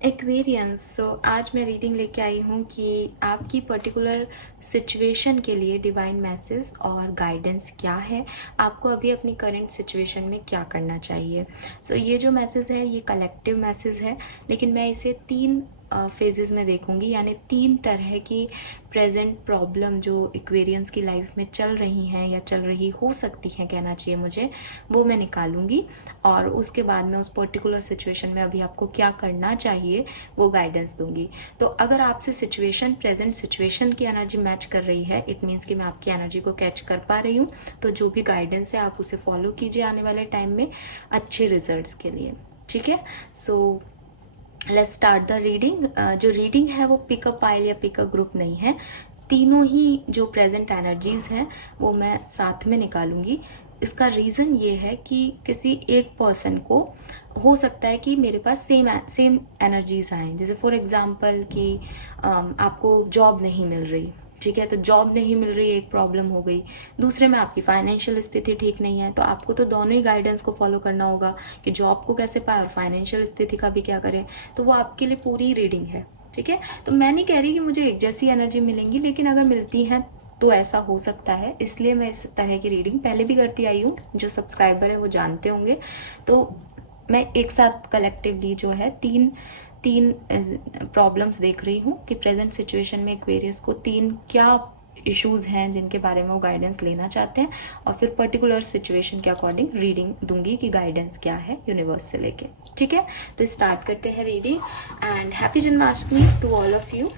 Aquarians. आज मैं reading लेके आई हूँ कि आपकी पर्टिकुलर सिचुएशन के लिए डिवाइन मैसेज और गाइडेंस क्या है, आपको अभी अपनी करंट सिचुएशन में क्या करना चाहिए। ये जो मैसेज है ये कलेक्टिव मैसेज है, लेकिन मैं इसे 3 फेजेस में देखूंगी, यानी 3 तरह की प्रेजेंट प्रॉब्लम जो एक्वेरियंस की लाइफ में चल रही हैं या चल रही हो सकती हैं, कहना चाहिए मुझे, वो मैं निकालूंगी। और उसके बाद मैं उस पर्टिकुलर सिचुएशन में अभी आपको क्या करना चाहिए वो गाइडेंस दूंगी। तो अगर आपसे सिचुएशन, प्रेजेंट सिचुएशन की एनर्जी मैच कर रही है, इट मीन्स कि मैं आपकी एनर्जी को कैच कर पा रही हूँ। तो जो भी गाइडेंस है आप उसे फॉलो कीजिए आने वाले टाइम में अच्छे रिजल्ट्स के लिए। ठीक है, so let's start the reading. जो रीडिंग है वो पिकअप पाइल या पिकअप ग्रुप नहीं है, तीनों ही जो प्रेजेंट एनर्जीज हैं वो मैं साथ में निकालूंगी। इसका रीज़न ये है कि किसी एक पर्सन को हो सकता है कि मेरे पास सेम एनर्जीज आए। जैसे फॉर एग्जांपल कि आपको जॉब नहीं मिल रही, ठीक है, तो जॉब नहीं मिल रही एक प्रॉब्लम हो गई। दूसरे में आपकी फाइनेंशियल स्थिति ठीक नहीं है, तो आपको तो दोनों ही गाइडेंस को फॉलो करना होगा कि जॉब को कैसे पाए और फाइनेंशियल स्थिति का भी क्या करें। तो वो आपके लिए पूरी रीडिंग है। ठीक है, तो मैं नहीं कह रही कि मुझे एक जैसी एनर्जी मिलेंगी, लेकिन अगर मिलती हैं तो ऐसा हो सकता है। इसलिए मैं इस तरह की रीडिंग पहले भी करती आई हूँ, जो सब्सक्राइबर है वो जानते होंगे। तो मैं एक साथ कलेक्टिवली जो है तीन तीन प्रॉब्लम्स देख रही हूँ कि प्रेजेंट सिचुएशन में एक्वेरियस को 3 क्या इश्यूज हैं जिनके बारे में वो गाइडेंस लेना चाहते हैं, और फिर पर्टिकुलर सिचुएशन के अकॉर्डिंग रीडिंग दूंगी कि गाइडेंस क्या है यूनिवर्स से लेके। ठीक है, तो स्टार्ट करते हैं reading. And happy Janmashtami to all of you.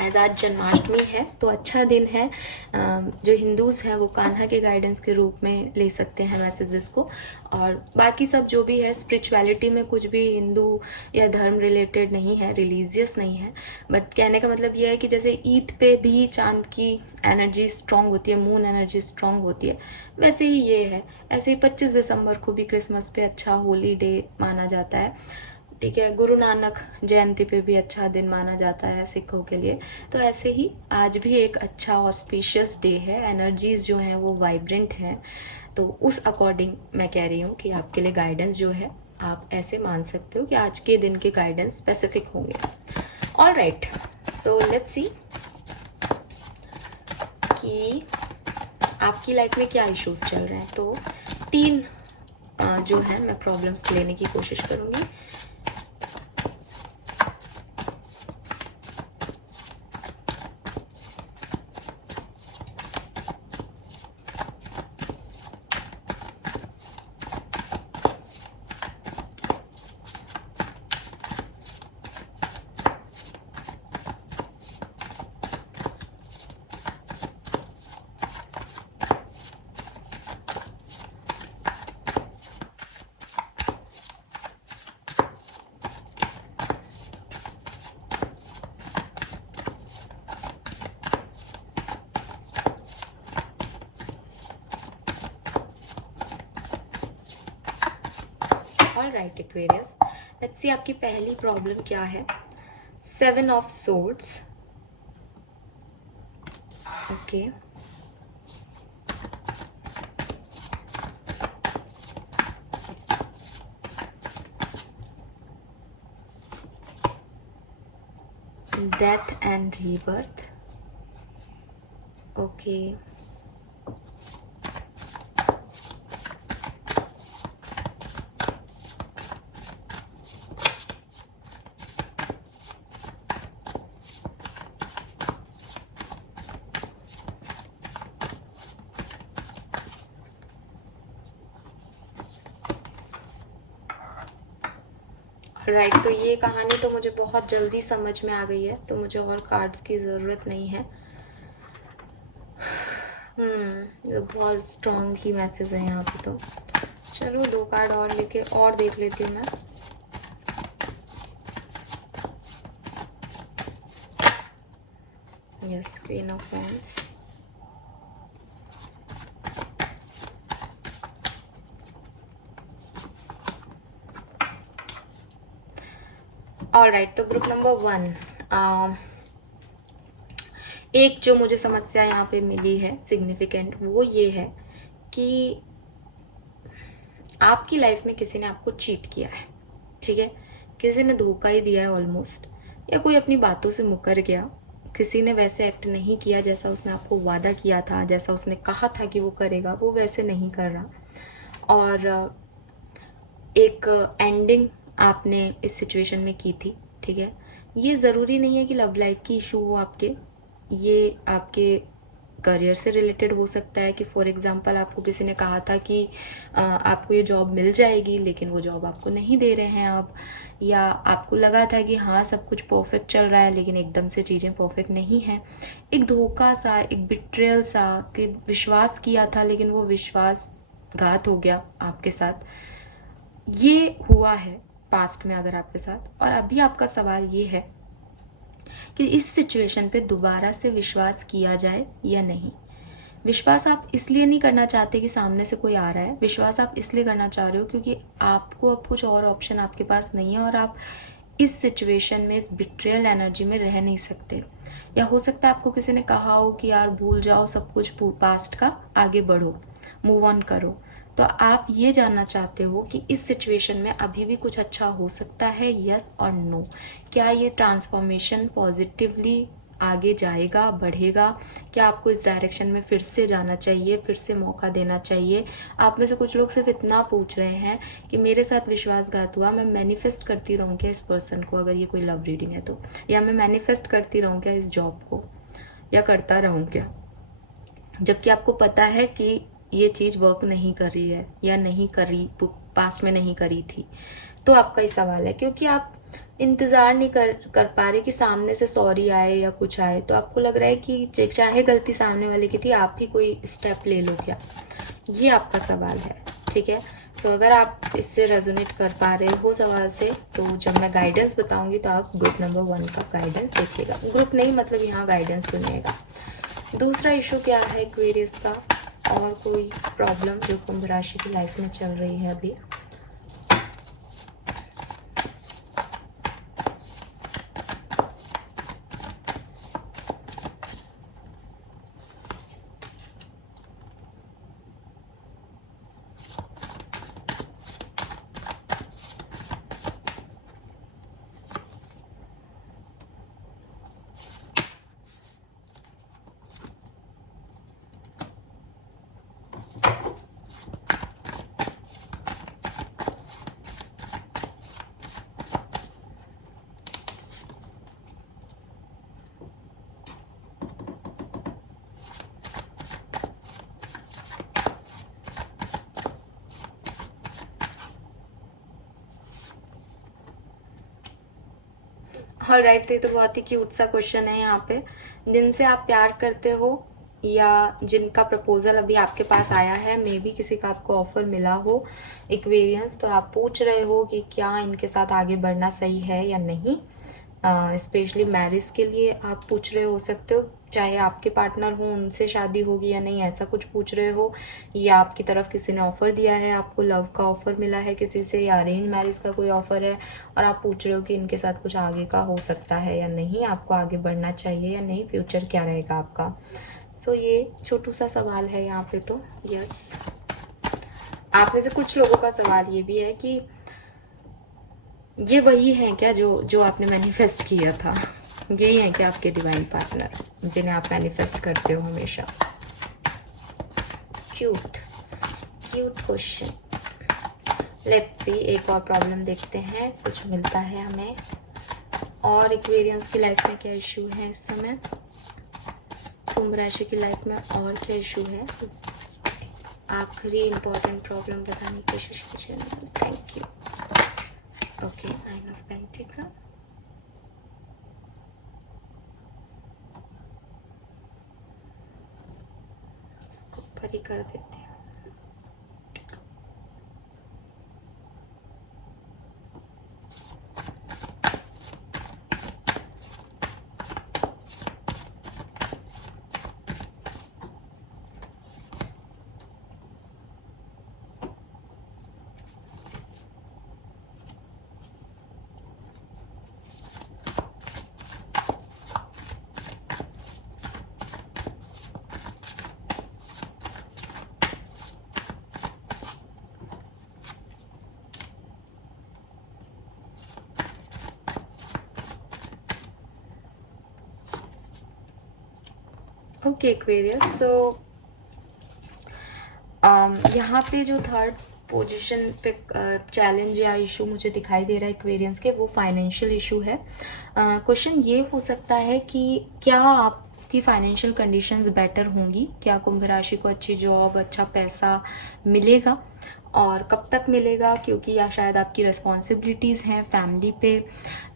As आज जन्माष्टमी है तो अच्छा दिन है। जो हिंदूज हैं वो कान्हा के गाइडेंस के रूप में ले सकते हैं मैसेजेस को, और बाकी सब जो भी है स्पिरिचुअलिटी में कुछ भी हिंदू या धर्म रिलेटेड नहीं है, रिलीजियस नहीं है। बट कहने का मतलब ये है कि जैसे ईद पे भी चांद की एनर्जी स्ट्रांग होती है, मून एनर्जी स्ट्रांग होती है, वैसे ही ये है। ऐसे ही 25 दिसंबर को भी क्रिसमस पे अच्छा होली डे माना जाता है। ठीक है, गुरु नानक जयंती पे भी अच्छा दिन माना जाता है सिखों के लिए। तो ऐसे ही आज भी एक अच्छा ऑस्पिशियस डे है, एनर्जीज जो हैं वो वाइब्रेंट हैं। तो उस अकॉर्डिंग मैं कह रही हूँ कि आपके लिए गाइडेंस जो है आप ऐसे मान सकते हो कि आज के दिन के गाइडेंस स्पेसिफिक होंगे। All right, so let's see कि आपकी लाइफ में क्या इश्यूज चल रहे हैं। तो 3 जो है मैं प्रॉब्लम्स लेने की कोशिश करूंगी। All right Aquarius, let's see आपकी पहली प्रॉब्लम क्या है। 7 of swords. Okay, death and rebirth. Okay, right तो ये कहानी तो मुझे बहुत जल्दी समझ में आ गई है, तो मुझे और कार्ड्स की ज़रूरत नहीं है। बहुत स्ट्रॉन्ग ही मैसेज है यहाँ पे। तो चलो 2 कार्ड और लेके और देख लेती हूँ मैं। Yes, queen of wands. Alright, तो ग्रुप नंबर 1, एक जो मुझे समस्या यहाँ पे मिली है सिग्निफिकेंट, वो ये है कि आपकी लाइफ में किसी ने आपको चीट किया है। ठीक है, किसी ने धोखा ही दिया है ऑलमोस्ट, या कोई अपनी बातों से मुकर गया, किसी ने वैसे एक्ट नहीं किया जैसा उसने आपको वादा किया था, जैसा उसने कहा था कि वो करेगा, वो वैसे नहीं कर रहा। और एक एंडिंग आपने इस सिचुएशन में की थी, ठीक है। ये ज़रूरी नहीं है कि लव लाइफ की इशू हो आपके, ये आपके करियर से रिलेटेड हो सकता है कि फॉर एग्जांपल आपको किसी ने कहा था कि आपको ये जॉब मिल जाएगी, लेकिन वो जॉब आपको नहीं दे रहे हैं अब, या आपको लगा था कि हाँ सब कुछ परफेक्ट चल रहा है, लेकिन एकदम से चीज़ें परफेक्ट नहीं हैं। एक धोखा सा, एक बिट्रेयल सा, कि विश्वास किया था लेकिन वो विश्वासघात हो गया आपके साथ। ये हुआ है पास्ट में अगर आपके साथ, और अभी आपका सवाल ये है कि इस सिचुएशन पे दोबारा से विश्वास किया जाए या नहीं। विश्वास आप इसलिए नहीं करना चाहते कि सामने से कोई आ रहा है, विश्वास आप इसलिए करना चाह रहे हो क्योंकि आपको अब कुछ और ऑप्शन आपके पास नहीं है, और आप इस सिचुएशन में, इस बिट्रियल एनर्जी में रह नहीं सकते। या हो सकता है आपको किसी ने कहा हो कि यार भूल जाओ सब कुछ पास्ट का, आगे बढ़ो, मूव ऑन करो। तो आप ये जानना चाहते हो कि इस सिचुएशन में अभी भी कुछ अच्छा हो सकता है, यस और नो। क्या ये ट्रांसफॉर्मेशन पॉजिटिवली आगे जाएगा, बढ़ेगा? क्या आपको इस डायरेक्शन में फिर से जाना चाहिए, फिर से मौका देना चाहिए? आप में से कुछ लोग सिर्फ इतना पूछ रहे हैं कि मेरे साथ विश्वासघात हुआ, मैं मैनिफेस्ट करती रहूँ क्या इस पर्सन को, अगर ये कोई लव रीडिंग है तो, या मैं मैनिफेस्ट करती रहूँ क्या इस जॉब को, या करता रहूँ क्या, जबकि आपको पता है कि ये चीज़ वर्क नहीं कर रही है या नहीं करी, पास में नहीं करी थी। तो आपका ही सवाल है, क्योंकि आप इंतज़ार नहीं कर पा रहे कि सामने से सॉरी आए या कुछ आए, तो आपको लग रहा है कि चाहे गलती सामने वाले की थी, आप ही कोई स्टेप ले लो क्या, ये आपका सवाल है, ठीक है। सो अगर आप इससे रेजोनेट कर पा रहे हो सवाल से, तो जब मैं गाइडेंस बताऊंगी तो आप ग्रुप नंबर 1 का गाइडेंस देखिएगा, ग्रुप नहीं मतलब यहाँ गाइडेंस सुनिएगा। दूसरा इशू क्या है एक्वेरियस का, और कोई प्रॉब्लम जो कुंभ राशि की लाइफ में चल रही है अभी? ऑलराइट, तो ये तो बहुत ही क्यूट सा क्वेश्चन है यहाँ पे। जिनसे आप प्यार करते हो या जिनका प्रपोजल अभी आपके पास आया है, मे बी किसी का आपको ऑफर मिला हो एक्वेरियंस, तो आप पूछ रहे हो कि क्या इनके साथ आगे बढ़ना सही है या नहीं। स्पेशली मैरिज के लिए आप पूछ रहे हो सकते हो, चाहे आपके पार्टनर हो उनसे शादी होगी या नहीं, ऐसा कुछ पूछ रहे हो, या आपकी तरफ किसी ने ऑफ़र दिया है, आपको लव का ऑफ़र मिला है किसी से, या अरेंज मैरिज का कोई ऑफ़र है, और आप पूछ रहे हो कि इनके साथ कुछ आगे का हो सकता है या नहीं, आपको आगे बढ़ना चाहिए या नहीं, फ्यूचर क्या रहेगा आपका। सो ये छोटू सा सवाल है यहाँ पे। तो यस, आप में से कुछ लोगों का सवाल ये भी है कि ये वही है क्या जो आपने मैनिफेस्ट किया था, यही है क्या आपके डिवाइन पार्टनर जिन्हें आप मैनिफेस्ट करते हो हमेशा? Cute cute question. Let's see, एक और प्रॉब्लम देखते हैं, कुछ मिलता है हमें। और एक्वेरियंस की लाइफ में क्या इशू है इस समय, कुंभ राशि की लाइफ में और क्या इशू है? आखिरी इंपॉर्टेंट प्रॉब्लम बताने की कोशिश कीजिए। Thank you. Okay, 9 of pentacle, इसको ऊपर ही कर देते हैं। ओके एक्वेरियस, सो यहाँ पे जो थर्ड पोजीशन पे चैलेंज या इशू मुझे दिखाई दे रहा है एक्वेरियंस के, वो फाइनेंशियल इशू है। क्वेश्चन ये हो सकता है कि क्या आपकी फाइनेंशियल कंडीशंस बेटर होंगी, क्या कुंभ राशि को अच्छी जॉब, अच्छा पैसा मिलेगा, और कब तक मिलेगा, क्योंकि या शायद आपकी रिस्पॉन्सिबिलिटीज़ हैं फैमिली पे,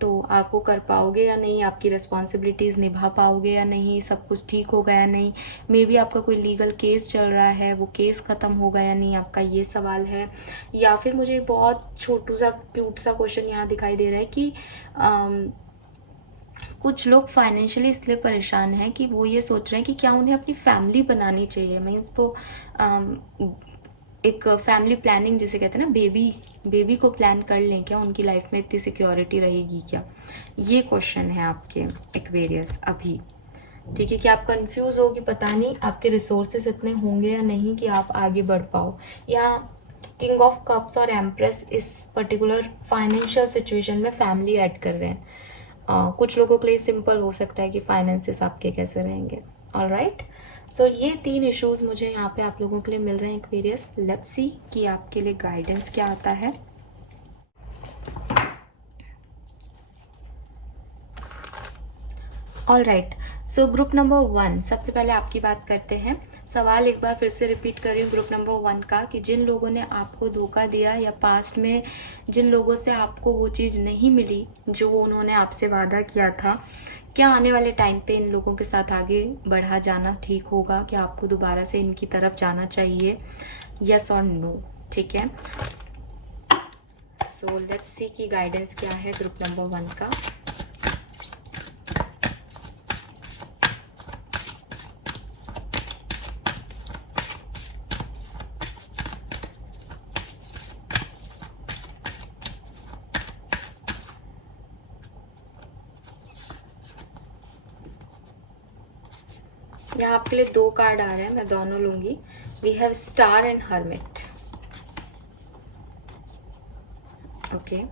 तो आप वो कर पाओगे या नहीं, आपकी रिस्पॉन्सिबिलिटीज़ निभा पाओगे या नहीं, सब कुछ ठीक होगा या नहीं, मे बी आपका कोई लीगल केस चल रहा है, वो केस ख़त्म होगा या नहीं, आपका ये सवाल है। या फिर मुझे बहुत छोटू सा क्यूट सा क्वेश्चन यहाँ दिखाई दे रहा है कि कुछ लोग फाइनेंशियली इसलिए परेशान हैं कि वो ये सोच रहे हैं कि क्या उन्हें अपनी फैमिली बनानी चाहिए, मीन्स वो एक फैमिली प्लानिंग जिसे कहते हैं ना, बेबी को प्लान कर लें क्या, उनकी लाइफ में इतनी सिक्योरिटी रहेगी क्या, ये क्वेश्चन है आपके एक्वेरियस अभी। ठीक है, कि आप कंफ्यूज हो कि पता नहीं आपके रिसोर्सेस इतने होंगे या नहीं कि आप आगे बढ़ पाओ, या किंग ऑफ कप्स और एम्प्रेस इस पर्टिकुलर फाइनेंशियल सिचुएशन में फैमिली ऐड कर रहे हैं। कुछ लोगों के लिए सिंपल हो सकता है कि फाइनेंसेस आपके कैसे रहेंगे। ऑलराइट, सो ये 3 इश्यूज मुझे यहाँ पे आप लोगों के लिए मिल रहे हैं एक्वेरियस। लेट्स सी कि आपके लिए गाइडेंस क्या आता है। ऑलराइट, सो ग्रुप नंबर 1, सबसे पहले आपकी बात करते हैं। सवाल एक बार फिर से रिपीट कर रही हूँ ग्रुप नंबर 1 का, कि जिन लोगों ने आपको धोखा दिया या पास्ट में जिन लोगों से आपको वो चीज़ नहीं मिली जो उन्होंने आपसे वादा किया था, क्या आने वाले टाइम पे इन लोगों के साथ आगे बढ़ा जाना ठीक होगा, क्या आपको दोबारा से इनकी तरफ जाना चाहिए, यस और नो। ठीक है, सो लेट्स सी कि गाइडेंस क्या है ग्रुप नंबर 1 का। यहाँ आपके लिए 2 कार्ड आ रहे हैं, मैं दोनों लूंगी। We have star and hermit. Okay,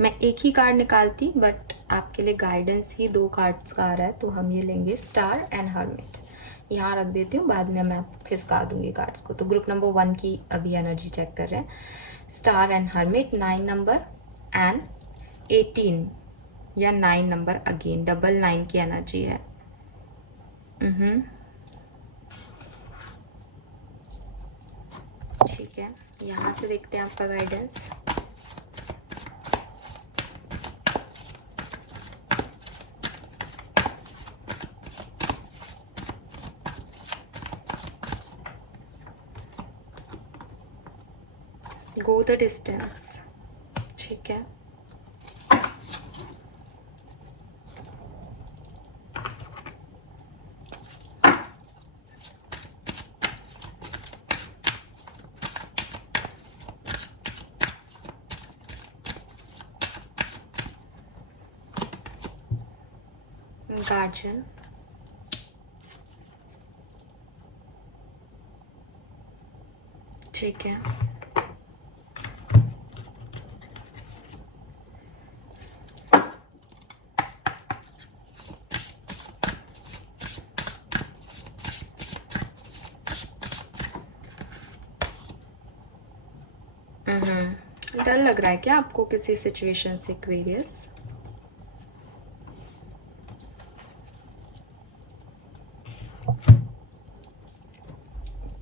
मैं एक ही कार्ड निकालती, बट आपके लिए गाइडेंस ही 2 कार्ड्स का आ रहा है, तो हम ये लेंगे स्टार एंड हर्मिट। यहाँ रख देती हूँ, बाद में मैं खिसका दूंगी कार्ड्स को। तो ग्रुप नंबर 1 की अभी एनर्जी चेक कर रहे हैं। Star and hermit, 9 number and 18 या 9 नंबर, अगेन डबल 9 की एनर्जी है। ठीक है, यहाँ से देखते हैं आपका गाइडेंस। Go the distance. ठीक है, गार्जियन। ठीक है, डर लग रहा है क्या आपको किसी सिचुएशन से एक्वेरियस?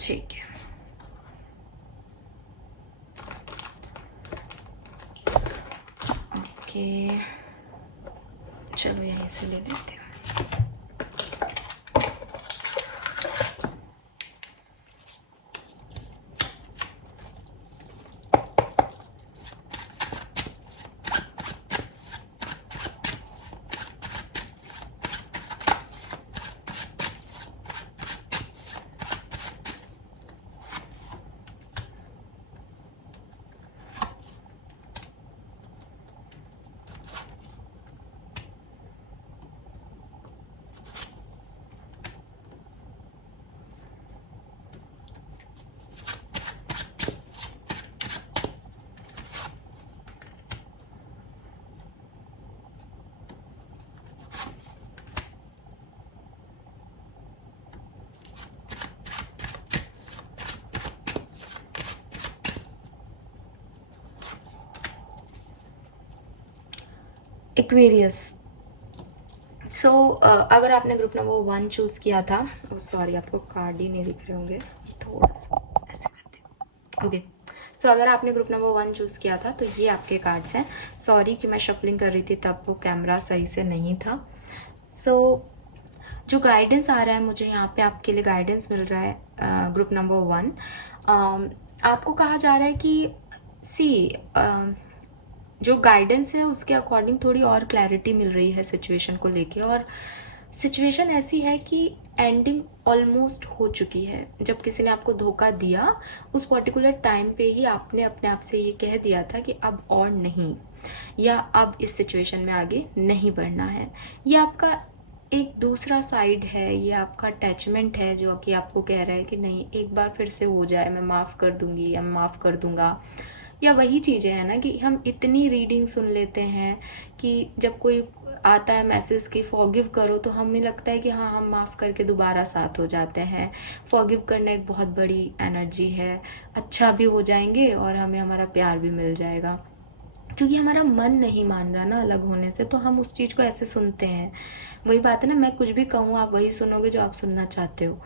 ठीक है, ओके, चलो यहीं से ले लेते हैं। एक्वेरियस। सो अगर आपने ग्रुप नंबर 1 चूज़ किया था, सॉरी आपको कार्ड ही नहीं दिख रहे होंगे, थोड़ा सा ऐसे करते। ओके, सो अगर आपने ग्रुप नंबर 1 चूज़ किया था तो ये आपके कार्ड्स हैं। सॉरी कि मैं शफलिंग कर रही थी तब वो कैमरा सही से नहीं था। सो जो गाइडेंस आ रहा है मुझे यहाँ पे आपके लिए गाइडेंस मिल रहा है ग्रुप नंबर 1। आपको कहा जा रहा है कि सी जो गाइडेंस है उसके अकॉर्डिंग थोड़ी और क्लैरिटी मिल रही है सिचुएशन को लेके, और सिचुएशन ऐसी है कि एंडिंग ऑलमोस्ट हो चुकी है। जब किसी ने आपको धोखा दिया उस पर्टिकुलर टाइम पे ही आपने अपने आप से ये कह दिया था कि अब और नहीं, या अब इस सिचुएशन में आगे नहीं बढ़ना है। ये आपका एक दूसरा साइड है, ये आपका अटैचमेंट है जो कि आपको कह रहा है कि नहीं, एक बार फिर से हो जाए, मैं माफ़ कर दूंगी या मैं माफ़ कर दूंगा। या वही चीज़ें हैं ना कि हम इतनी रीडिंग सुन लेते हैं कि जब कोई आता है मैसेज की फॉरगिव करो तो हमें लगता है कि हाँ, हम माफ़ करके दोबारा साथ हो जाते हैं। फॉरगिव करना एक बहुत बड़ी एनर्जी है, अच्छा भी हो जाएंगे और हमें हमारा प्यार भी मिल जाएगा। क्योंकि हमारा मन नहीं मान रहा ना अलग होने से, तो हम उस चीज़ को ऐसे सुनते हैं। वही बात है ना, मैं कुछ भी कहूँ आप वही सुनोगे जो आप सुनना चाहते हो।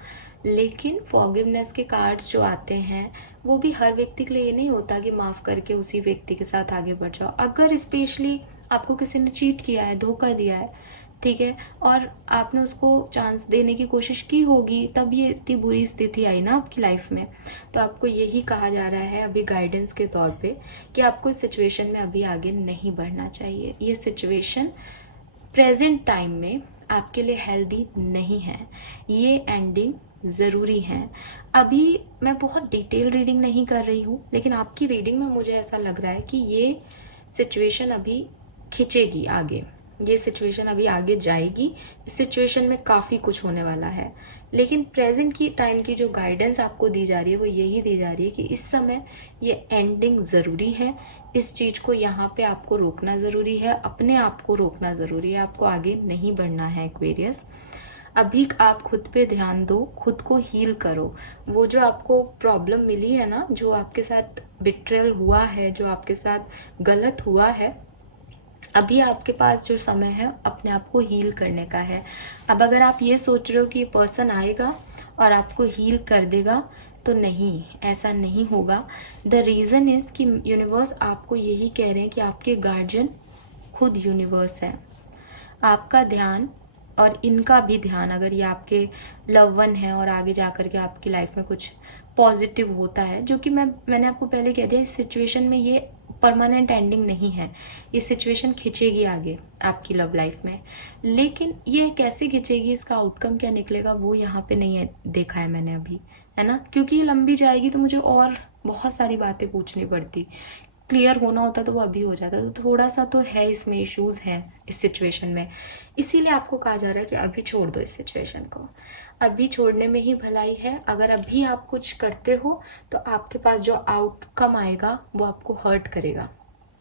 लेकिन फॉरगिवनेस के कार्ड्स जो आते हैं वो भी हर व्यक्ति के लिए ये नहीं होता कि माफ़ करके उसी व्यक्ति के साथ आगे बढ़ जाओ। अगर स्पेशली आपको किसी ने चीट किया है, धोखा दिया है, ठीक है, और आपने उसको चांस देने की कोशिश की होगी, तब ये इतनी बुरी स्थिति आई ना आपकी लाइफ में। तो आपको यही कहा जा रहा है अभी गाइडेंस के तौर पे कि आपको इस सिचुएशन में अभी आगे नहीं बढ़ना चाहिए। ये सिचुएशन प्रेजेंट टाइम में आपके लिए हेल्दी नहीं है, ये एंडिंग ज़रूरी है। अभी मैं बहुत डिटेल रीडिंग नहीं कर रही हूँ, लेकिन आपकी रीडिंग में मुझे ऐसा लग रहा है कि ये सिचुएशन अभी खिंचेगी आगे, ये सिचुएशन अभी आगे जाएगी। इस सिचुएशन में काफ़ी कुछ होने वाला है, लेकिन प्रेजेंट की टाइम की जो गाइडेंस आपको दी जा रही है वो यही दी जा रही है कि इस समय ये एंडिंग ज़रूरी है। इस चीज़ को यहाँ पे आपको रोकना ज़रूरी है, अपने आप को रोकना ज़रूरी है, आपको आगे नहीं बढ़ना है एक्वेरियस। अभी आप खुद पे ध्यान दो, खुद को हील करो। वो जो आपको प्रॉब्लम मिली है ना, जो आपके साथ बिट्रेयल हुआ है, जो आपके साथ गलत हुआ है, अभी आपके पास जो समय है अपने आप को हील करने का है। अब अगर आप ये सोच रहे हो कि ये पर्सन आएगा और आपको हील कर देगा, तो नहीं, ऐसा नहीं होगा। द रीज़न इज़ कि यूनिवर्स आपको यही कह रहे हैं कि आपके गार्जियन खुद यूनिवर्स है। आपका ध्यान और इनका भी ध्यान, अगर ये आपके लव वन है और आगे जा कर के आपकी लाइफ में कुछ पॉजिटिव होता है, जो कि मैंने आपको पहले कह दिया, इस सिचुएशन में ये परमानेंट एंडिंग नहीं है। ये सिचुएशन खिंचेगी आगे आपकी लव लाइफ में, लेकिन ये कैसे खिंचेगी, इसका आउटकम क्या निकलेगा वो यहाँ पे नहीं है, देखा है मैंने अभी, है ना। क्योंकि ये लंबी जाएगी तो मुझे और बहुत सारी बातें पूछनी पड़ती। क्लियर होना होता तो वो अभी हो जाता, तो थोड़ा सा तो है इसमें, इश्यूज हैं इस सिचुएशन में। इसीलिए आपको कहा जा रहा है कि अभी छोड़ दो इस सिचुएशन को, अभी छोड़ने में ही भलाई है। अगर अभी आप कुछ करते हो तो आपके पास जो आउटकम आएगा वो आपको हर्ट करेगा।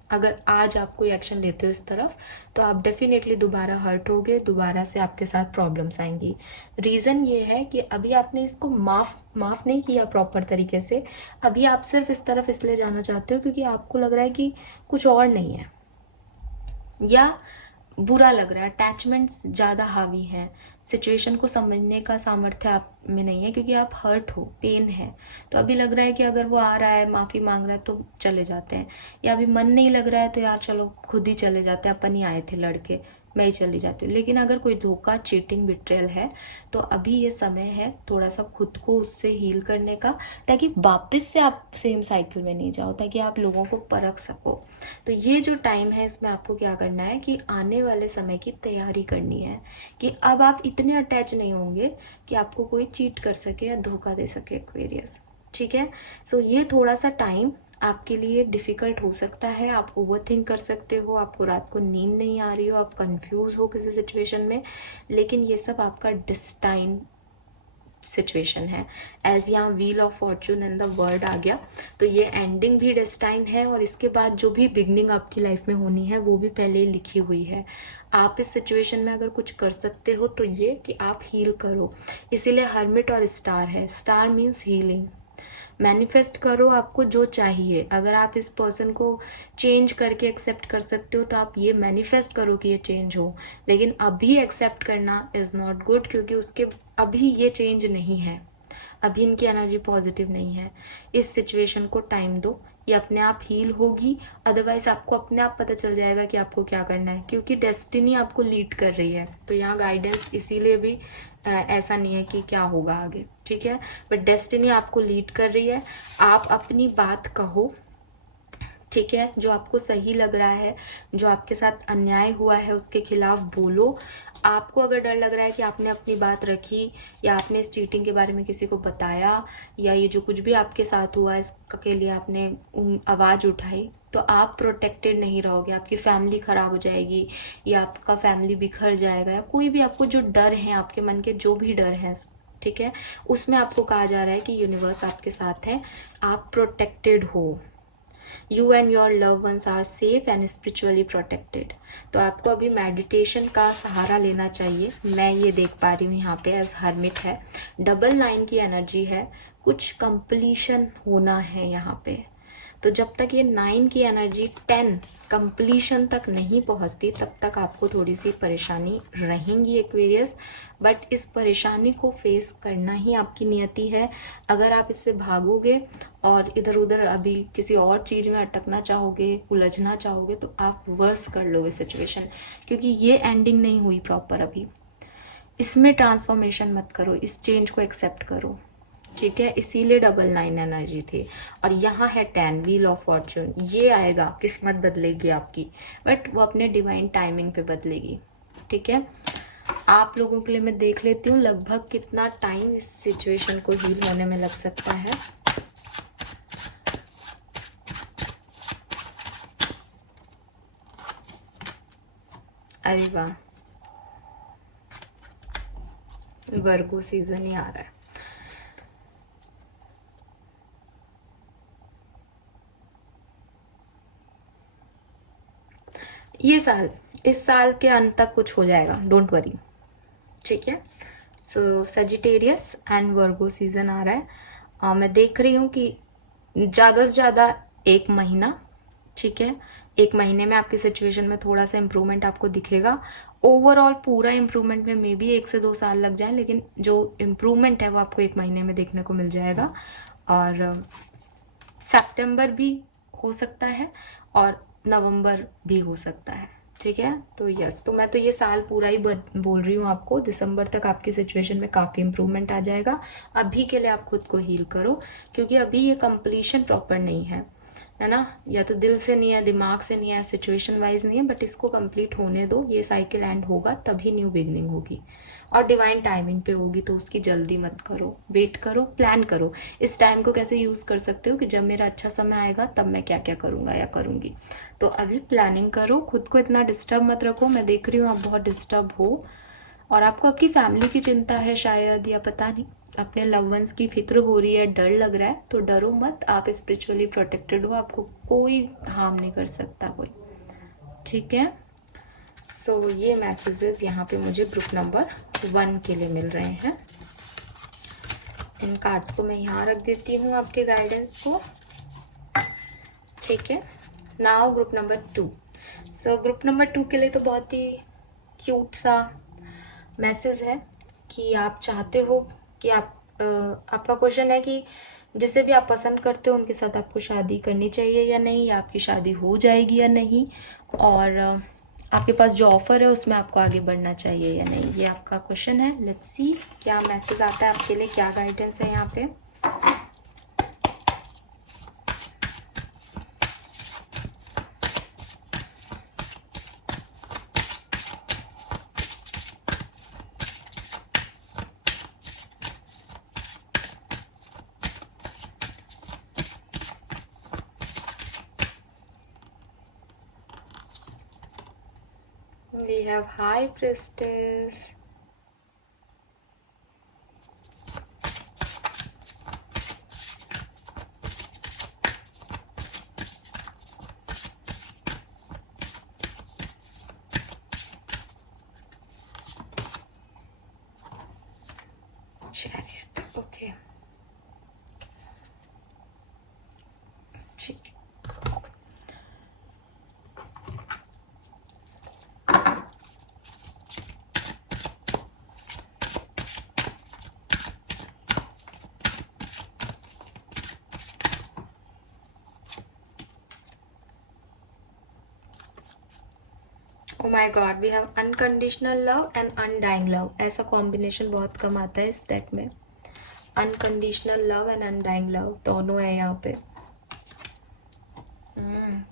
अगर आज आप कोई एक्शन लेते हो इस तरफ, तो आप डेफिनेटली दोबारा हर्ट होगे, दोबारा से आपके साथ प्रॉब्लम्स आएंगी। रीज़न ये है कि अभी आपने इसको माफ़ नहीं किया प्रॉपर तरीके से। अभी आप सिर्फ इस तरफ इसलिए जाना चाहते हो क्योंकि आपको लग रहा है कि कुछ और नहीं है, या बुरा लग रहा है, अटैचमेंट्स ज़्यादा हावी हैं, सिचुएशन को समझने का सामर्थ्य आप में नहीं है क्योंकि आप हर्ट हो, पेन है। तो अभी लग रहा है कि अगर वो आ रहा है, माफ़ी मांग रहा है, तो चले जाते हैं। या अभी मन नहीं लग रहा है तो यार चलो खुद ही चले जाते हैं, अपन ही आए थे लड़के, मैं ही चली जाती हूँ। लेकिन अगर कोई धोखा, चीटिंग, बिट्रेयल है तो अभी ये समय है थोड़ा सा खुद को उससे हील करने का, ताकि वापस से आप सेम साइकिल में नहीं जाओ, ताकि आप लोगों को परख सको। तो ये जो टाइम है इसमें आपको क्या करना है कि आने वाले समय की तैयारी करनी है कि अब आप इतने अटैच नहीं होंगे कि आपको कोई चीट कर सके या धोखा दे सके एक्वेरियस, ठीक है। सो ये थोड़ा सा टाइम आपके लिए डिफ़िकल्ट हो सकता है, आप ओवरथिंक कर सकते हो, आपको रात को नींद नहीं आ रही हो, आप कंफ्यूज हो किसी सिचुएशन में, लेकिन ये सब आपका डिस्टाइन सिचुएशन है। एज यहाँ wheel of fortune and the word आ गया, तो ये एंडिंग भी डेस्टाइन है, और इसके बाद जो भी बिगनिंग आपकी लाइफ में होनी है वो भी पहले ही लिखी हुई है। आप इस सिचुएशन में अगर कुछ कर सकते हो तो ये कि आप हील करो। इसीलिए हर्मिट और स्टार है, स्टार मीन्स हीलिंग। मैनिफेस्ट करो आपको जो चाहिए। अगर आप इस पर्सन को चेंज करके एक्सेप्ट कर सकते हो तो आप ये मैनिफेस्ट करो कि ये चेंज हो, लेकिन अभी एक्सेप्ट करना इज़ नॉट गुड, क्योंकि उसके अभी ये चेंज नहीं है, अभी इनकी एनर्जी पॉजिटिव नहीं है। इस सिचुएशन को टाइम दो, ये अपने आप हील होगी। अदरवाइज आपको अपने आप पता चल जाएगा कि आपको क्या करना है, क्योंकि डेस्टिनी आपको लीड कर रही है। तो यहाँ गाइडेंस इसीलिए भी ऐसा नहीं है कि क्या होगा आगे, ठीक है, बट डेस्टिनी आपको लीड कर रही है। आप अपनी बात कहो, ठीक है, जो आपको सही लग रहा है, जो आपके साथ अन्याय हुआ है उसके खिलाफ बोलो। आपको अगर डर लग रहा है कि आपने अपनी बात रखी, या आपने इस चीटिंग के बारे में किसी को बताया, या ये जो कुछ भी आपके साथ हुआ इसके लिए आपने आवाज़ उठाई, तो आप प्रोटेक्टेड नहीं रहोगे, आपकी फैमिली खराब हो जाएगी, या आपका फैमिली बिखर जाएगा, या कोई भी आपको जो डर है, आपके मन के जो भी डर है, ठीक है, उसमें आपको कहा जा रहा है कि यूनिवर्स आपके साथ है, आप प्रोटेक्टेड हो। You and your love ones are safe and spiritually protected. तो आपको अभी मेडिटेशन का सहारा लेना चाहिए। मैं ये देख पा रही हूँ यहाँ पे एज हर्मिट है, डबल 9 की एनर्जी है, कुछ कंप्लीशन होना है यहाँ पे। तो जब तक ये 9 की एनर्जी 10 कंप्लीशन तक नहीं पहुंचती, तब तक आपको थोड़ी सी परेशानी रहेंगी एक्वेरियस, बट इस परेशानी को फेस करना ही आपकी नियति है। अगर आप इससे भागोगे और इधर उधर अभी किसी और चीज़ में अटकना चाहोगे, उलझना चाहोगे, तो आप वर्स कर लोगे सिचुएशन, क्योंकि ये एंडिंग नहीं हुई प्रॉपर अभी। इसमें ट्रांसफॉर्मेशन मत करो, इस चेंज को एक्सेप्ट करो, ठीक है, इसीलिए डबल 9 एनर्जी थी। और यहाँ है 10 व्हील ऑफ फॉर्चून, ये आएगा, किस्मत बदलेगी आपकी, बट वो अपने डिवाइन टाइमिंग पे बदलेगी, ठीक है। आप लोगों के लिए मैं देख लेती हूँ लगभग कितना टाइम इस सिचुएशन को हील होने में लग सकता है। अरे वाह, वर्गो सीजन ही आ रहा है। ये साल, इस साल के अंत तक कुछ हो जाएगा, डोंट वरी, ठीक है। सो सजिटेरियस एंड वर्गो सीजन आ रहा है। मैं देख रही हूँ कि ज़्यादा से ज़्यादा 1 महीना, ठीक है, 1 महीने में आपकी सिचुएशन में थोड़ा सा इम्प्रूवमेंट आपको दिखेगा। ओवरऑल पूरा इम्प्रूवमेंट में मे बी 1 से 2 साल लग जाए, लेकिन जो इम्प्रूवमेंट है वो आपको 1 महीने में देखने को मिल जाएगा। और सितंबर भी हो सकता है और नवंबर भी हो सकता है, ठीक है। तो यस, तो मैं तो ये साल पूरा ही बोल रही हूँ आपको, दिसंबर तक आपकी सिचुएशन में काफ़ी इम्प्रूवमेंट आ जाएगा। अभी के लिए आप खुद को हील करो, क्योंकि अभी ये कंप्लीशन प्रॉपर नहीं है ना, या तो दिल से नहीं है, दिमाग से नहीं है, सिचुएशन वाइज नहीं है, बट इसको कंप्लीट होने दो। ये साइकिल एंड होगा तभी न्यू बिगनिंग होगी, और डिवाइन टाइमिंग पे होगी, तो उसकी जल्दी मत करो, वेट करो, प्लान करो इस टाइम को कैसे यूज़ कर सकते हो, कि जब मेरा अच्छा समय आएगा तब मैं क्या क्या करूँगा या करूँगी। तो अभी प्लानिंग करो, खुद को इतना डिस्टर्ब मत रखो। मैं देख रही हूँ आप बहुत डिस्टर्ब हो, और आपको आपकी फैमिली की चिंता है शायद, या पता नहीं, अपने लव वंस की फिक्र हो रही है, डर लग रहा है, तो डरो मत, आप स्पिरिचुअली प्रोटेक्टेड हो, आपको कोई हार्म नहीं कर सकता कोई, ठीक है। सो ये मैसेजेस यहाँ पे मुझे ग्रुप नंबर 1 के लिए मिल रहे हैं। इन कार्ड्स को मैं यहाँ रख देती हूँ, आपके गाइडेंस को, ठीक है। Now group number 2। So group number 2 के लिए तो बहुत ही क्यूट सा मैसेज है कि आप चाहते हो कि आपका क्वेश्चन है कि जिसे भी आप पसंद करते हो उनके साथ आपको शादी करनी चाहिए या नहीं, या आपकी शादी हो जाएगी या नहीं, और आपके पास जो ऑफर है उसमें आपको आगे बढ़ना चाहिए या नहीं, ये आपका क्वेश्चन है। लेट्स सी क्या मैसेज आता है आपके लिए, क्या गाइडेंस है यहाँ पे। We have High Priestess, Chariot, okay. Oh my god, we have unconditional love and undying love. ऐसा कॉम्बिनेशन बहुत कम आता है इस डेक में। Unconditional love and undying love दोनों है यहाँ पे।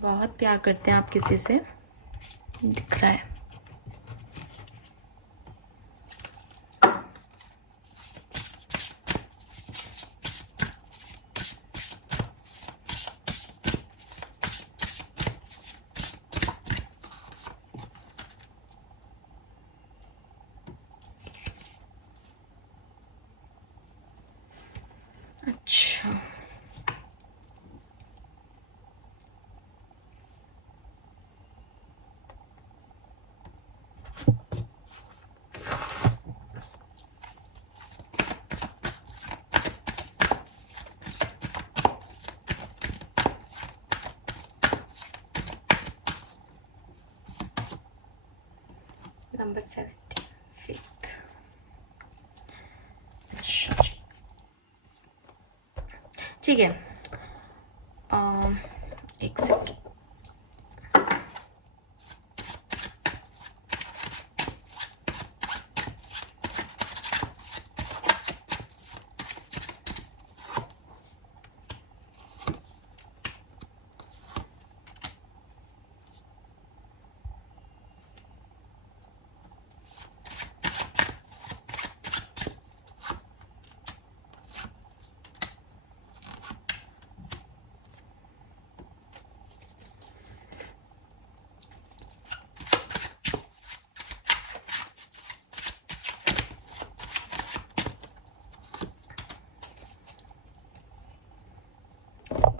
बहुत प्यार करते हैं आप किसी से, दिख रहा है। अच्छा, नंबर 17 फिफ्थ। अच्छा जी, ठीक है। एक second.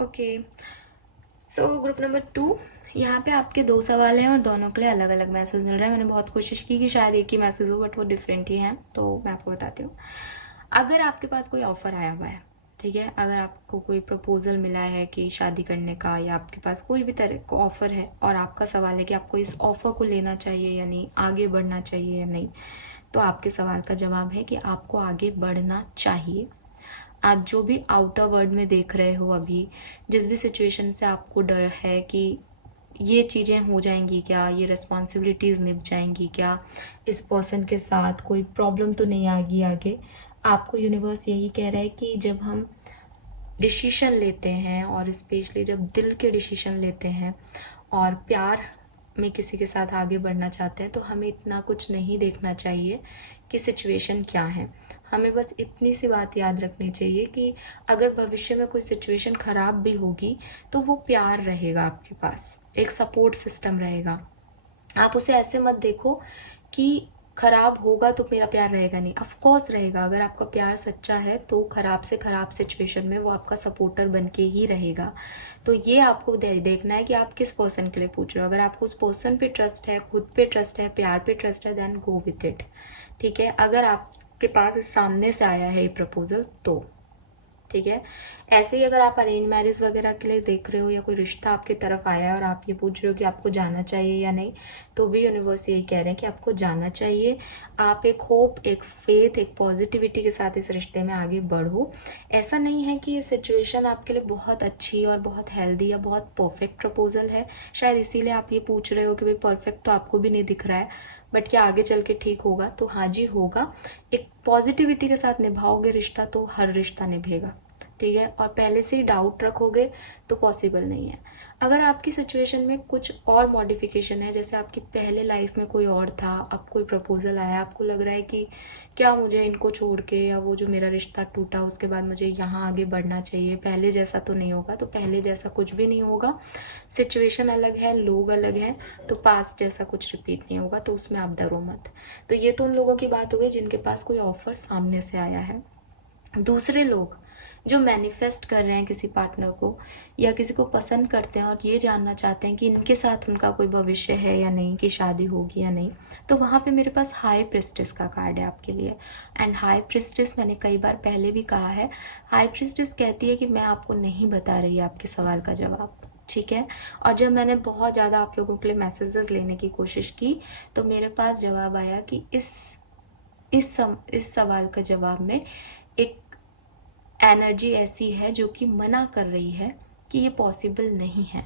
Okay, so group number 2, यहाँ पे आपके 2 सवाल हैं और दोनों के लिए अलग अलग मैसेज मिल रहा है। मैंने बहुत कोशिश की कि शायद एक ही मैसेज हो, बट वो डिफरेंट ही हैं, तो मैं आपको बताती हूँ। अगर आपके पास कोई ऑफर आया हुआ है, ठीक है, अगर आपको कोई प्रपोजल मिला है कि शादी करने का, या आपके पास कोई भी तरह का ऑफर है और आपका सवाल है कि आपको इस ऑफर को लेना चाहिए या नहीं, आगे बढ़ना चाहिए या नहीं, तो आपके सवाल का जवाब है कि आपको आगे बढ़ना चाहिए। आप जो भी आउटर वर्ल्ड में देख रहे हो अभी, जिस भी सिचुएशन से आपको डर है कि ये चीज़ें हो जाएंगी क्या, ये रिस्पॉन्सिबिलिटीज़ निभ जाएंगी क्या, इस पर्सन के साथ कोई प्रॉब्लम तो नहीं आएगी आगे, आपको यूनिवर्स यही कह रहा है कि जब हम डिसीशन लेते हैं, और स्पेशली जब दिल के डिसीशन लेते हैं और प्यार में किसी के साथ आगे बढ़ना चाहते हैं, तो हमें इतना कुछ नहीं देखना चाहिए कि सिचुएशन क्या है। हमें बस इतनी सी बात याद रखनी चाहिए कि अगर भविष्य में कोई सिचुएशन खराब भी होगी तो वो प्यार रहेगा आपके पास, एक सपोर्ट सिस्टम रहेगा। आप उसे ऐसे मत देखो कि खराब होगा तो मेरा प्यार रहेगा नहीं, ऑफ कोर्स रहेगा। अगर आपका प्यार सच्चा है तो खराब से खराब सिचुएशन में वो आपका सपोर्टर बन के ही रहेगा। तो ये आपको देखना है कि आप किस पर्सन के लिए पूछ रहे हो। अगर आपको उस पर्सन पे ट्रस्ट है, खुद पे ट्रस्ट है, प्यार पे ट्रस्ट है, देन गो विथ इट, ठीक है। अगर आपके पास इस सामने से आया है ये प्रपोजल तो ठीक है। ऐसे ही अगर आप अरेंज मैरिज वगैरह के लिए देख रहे हो, या कोई रिश्ता आपकी तरफ आया है और आप ये पूछ रहे हो कि आपको जाना चाहिए या नहीं, तो भी यूनिवर्स यही कह रहे हैं कि आपको जाना चाहिए। आप एक होप, एक फेथ, एक पॉजिटिविटी के साथ इस रिश्ते में आगे बढ़ो। ऐसा नहीं है कि ये सिचुएशन आपके लिए बहुत अच्छी और बहुत हेल्दी या बहुत परफेक्ट प्रपोजल है, शायद इसीलिए आप ये पूछ रहे हो कि भाई परफेक्ट तो आपको भी नहीं दिख रहा है, बट क्या आगे चल के ठीक होगा? तो हाँ जी होगा। एक पॉजिटिविटी के साथ निभाओगे रिश्ता तो हर रिश्ता निभेगा, ठीक है। और पहले से ही डाउट रखोगे तो पॉसिबल नहीं है। अगर आपकी सिचुएशन में कुछ और मॉडिफिकेशन है, जैसे आपकी पहले लाइफ में कोई और था, अब कोई प्रपोजल आया, आपको लग रहा है कि क्या मुझे इनको छोड़ के, या वो जो मेरा रिश्ता टूटा उसके बाद मुझे यहाँ आगे बढ़ना चाहिए, पहले जैसा तो नहीं होगा, तो पहले जैसा कुछ भी नहीं होगा। सिचुएशन अलग है, लोग अलग हैं, तो पास्ट जैसा कुछ रिपीट नहीं होगा, तो उसमें आप डरो मत। तो ये तो उन लोगों की बात हो गई जिनके पास कोई ऑफर सामने से आया है। दूसरे लोग जो मैनिफेस्ट कर रहे हैं किसी पार्टनर को, या किसी को पसंद करते हैं और ये जानना चाहते हैं कि इनके साथ उनका कोई भविष्य है या नहीं, कि शादी होगी या नहीं, तो वहाँ पे मेरे पास हाई प्रिस्टेस का कार्ड है आपके लिए। एंड हाई प्रिस्टेस, मैंने कई बार पहले भी कहा है, हाई प्रिस्टेस कहती है कि मैं आपको नहीं बता रही आपके सवाल का जवाब, ठीक है। और जब मैंने बहुत ज़्यादा आप लोगों के लिए मैसेजेस लेने की कोशिश की, तो मेरे पास जवाब आया कि इस सवाल का जवाब में एक एनर्जी ऐसी है जो कि मना कर रही है कि ये पॉसिबल नहीं है।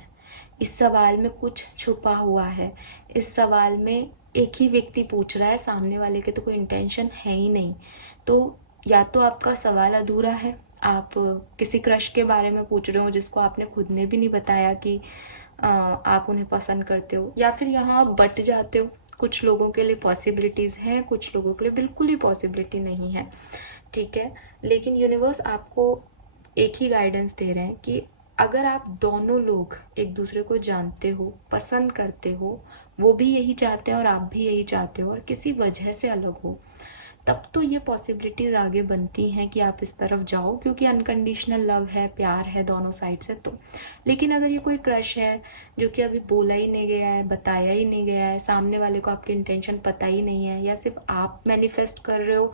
इस सवाल में कुछ छुपा हुआ है, इस सवाल में एक ही व्यक्ति पूछ रहा है, सामने वाले के तो कोई इंटेंशन है ही नहीं। तो या तो आपका सवाल अधूरा है, आप किसी क्रश के बारे में पूछ रहे हो जिसको आपने खुद ने भी नहीं बताया कि आप उन्हें पसंद करते हो, या फिर यहाँ आप बट जाते हो। कुछ लोगों के लिए पॉसिबिलिटीज़ हैं, कुछ लोगों के लिए बिल्कुल ही पॉसिबिलिटी नहीं है, ठीक है। लेकिन यूनिवर्स आपको एक ही गाइडेंस दे रहे हैं कि अगर आप दोनों लोग एक दूसरे को जानते हो, पसंद करते हो, वो भी यही चाहते हैं और आप भी यही चाहते हो, और किसी वजह से अलग हो, तब तो ये पॉसिबिलिटीज़ आगे बनती हैं कि आप इस तरफ जाओ, क्योंकि अनकंडीशनल लव है, प्यार है दोनों साइड से। तो लेकिन अगर ये कोई क्रश है जो कि अभी बोला ही नहीं गया है, बताया ही नहीं गया है, सामने वाले को आपकी इंटेंशन पता ही नहीं है, या सिर्फ आप मैनिफेस्ट कर रहे हो,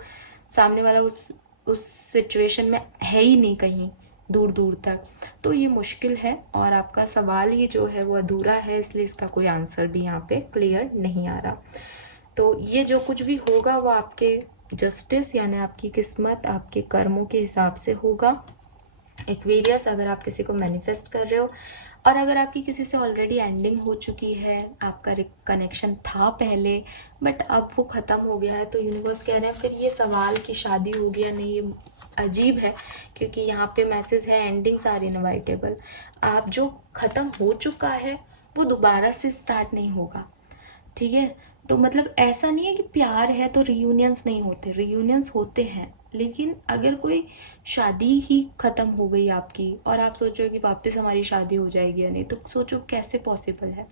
सामने वाला उस सिचुएशन में है ही नहीं कहीं दूर दूर तक, तो ये मुश्किल है और आपका सवाल ये जो है वो अधूरा है, इसलिए इसका कोई आंसर भी यहाँ पे क्लियर नहीं आ रहा। तो ये जो कुछ भी होगा वो आपके जस्टिस यानी आपकी किस्मत, आपके कर्मों के हिसाब से होगा। एक्वेरियस, अगर आप किसी को मैनिफेस्ट कर रहे हो और अगर आपकी किसी से ऑलरेडी एंडिंग हो चुकी है, आपका कनेक्शन था पहले बट अब वो ख़त्म हो गया है, तो यूनिवर्स कह रहे हैं फिर ये सवाल की शादी होगी या नहीं, ये अजीब है, क्योंकि यहाँ पे मैसेज है एंडिंग्स आर इनवाइटेबल। आप जो ख़त्म हो चुका है वो दोबारा से स्टार्ट नहीं होगा, ठीक है। तो मतलब ऐसा नहीं है कि प्यार है तो रियूनियंस नहीं होते, रियूनियंस होते हैं, लेकिन अगर कोई शादी ही ख़त्म हो गई आपकी और आप सोच रहे हो कि वापस हमारी शादी हो जाएगी या नहीं, तो सोचो कैसे पॉसिबल है,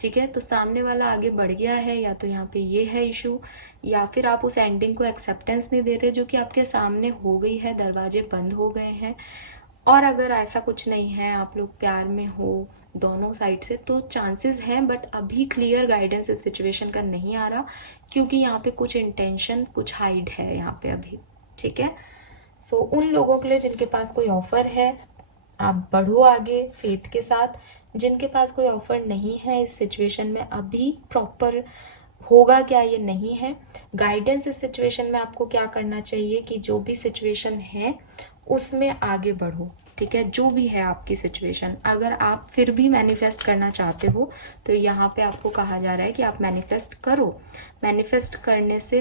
ठीक है। तो सामने वाला आगे बढ़ गया है, या तो यहाँ पे ये है इशू, या फिर आप उस एंडिंग को एक्सेप्टेंस नहीं दे रहे जो कि आपके सामने हो गई है, दरवाजे बंद हो गए हैं। और अगर ऐसा कुछ नहीं है, आप लोग प्यार में हो दोनों साइड से, तो चांसेस हैं, बट अभी क्लियर गाइडेंस इस सिचुएशन का नहीं आ रहा, क्योंकि यहाँ पे कुछ इंटेंशन, कुछ हाइड है यहाँ पे अभी, ठीक है। सो उन लोगों के लिए जिनके पास कोई ऑफर है, आप बढ़ो आगे फेथ के साथ। जिनके पास कोई ऑफर नहीं है इस सिचुएशन में अभी, प्रॉपर होगा क्या ये नहीं है, गाइडेंस इस सिचुएशन में आपको क्या करना चाहिए कि जो भी सिचुएशन है उसमें आगे बढ़ो, ठीक है। जो भी है आपकी सिचुएशन, अगर आप फिर भी मैनिफेस्ट करना चाहते हो तो यहाँ पे आपको कहा जा रहा है कि आप मैनिफेस्ट करो। मैनिफेस्ट करने से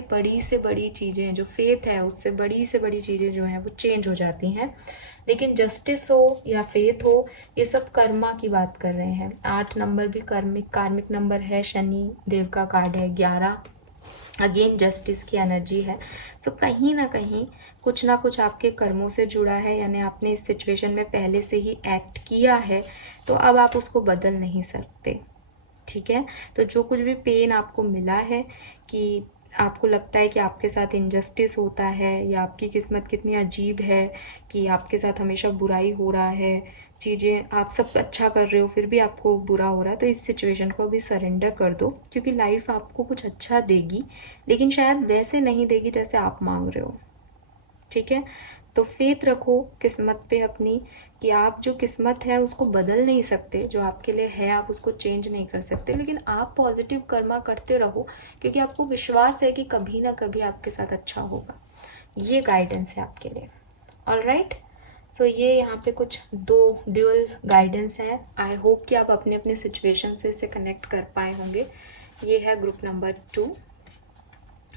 बड़ी चीज़ें, जो फेथ है उससे बड़ी से बड़ी चीज़ें जो हैं वो चेंज हो जाती हैं। लेकिन जस्टिस हो या फेथ हो, ये सब कर्मा की बात कर रहे हैं। 8 नंबर भी कार्मिक नंबर है, शनि देव का कार्ड है, 11 अगेन जस्टिस की एनर्जी है। सो कहीं ना कहीं कुछ ना कुछ आपके कर्मों से जुड़ा है, यानी आपने इस सिचुएशन में पहले से ही एक्ट किया है, तो अब आप उसको बदल नहीं सकते, ठीक है। तो जो कुछ भी पेन आपको मिला है कि आपको लगता है कि आपके साथ इनजस्टिस होता है या आपकी किस्मत कितनी अजीब है कि आपके साथ हमेशा बुराई हो रहा है, चीज़ें आप सब अच्छा कर रहे हो फिर भी आपको बुरा हो रहा है, तो इस सिचुएशन को अभी सरेंडर कर दो, क्योंकि लाइफ आपको कुछ अच्छा देगी, लेकिन शायद वैसे नहीं देगी जैसे आप मांग रहे हो, ठीक है। तो फेथ रखो किस्मत पे अपनी, कि आप जो किस्मत है उसको बदल नहीं सकते, जो आपके लिए है आप उसको चेंज नहीं कर सकते, लेकिन आप पॉजिटिव कर्मा करते रहो, क्योंकि आपको विश्वास है कि कभी ना कभी आपके साथ अच्छा होगा। ये गाइडेंस है आपके लिए। ऑलराइट, सो ये यहाँ पे कुछ 2 ड्यूअल गाइडेंस है। आई होप कि आप अपने अपने सिचुएशन से इसे कनेक्ट कर पाए होंगे। ये है ग्रुप नंबर 2।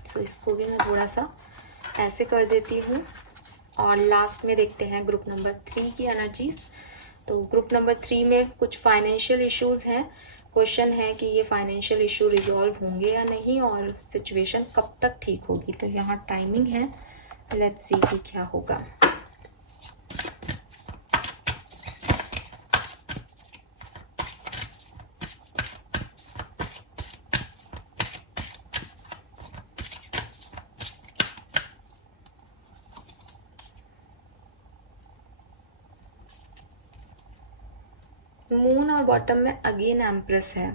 सो इसको भी मैं थोड़ा सा ऐसे कर देती हूँ और लास्ट में देखते हैं ग्रुप नंबर 3 की एनर्जीज। तो ग्रुप नंबर 3 में कुछ फाइनेंशियल इश्यूज हैं। क्वेश्चन है कि ये फाइनेंशियल इशू रिजॉल्व होंगे या नहीं और सिचुएशन कब तक ठीक होगी। तो यहाँ टाइमिंग है, लेट्स सी कि क्या होगा। मून और बॉटम में अगेन एम्प्रेस है।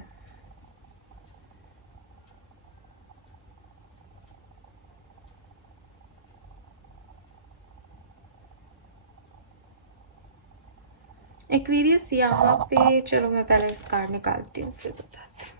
एक्वेरियस यहाँ पे, चलो मैं पहले इस कार्ड निकालती हूँ फिर बताती हूँ।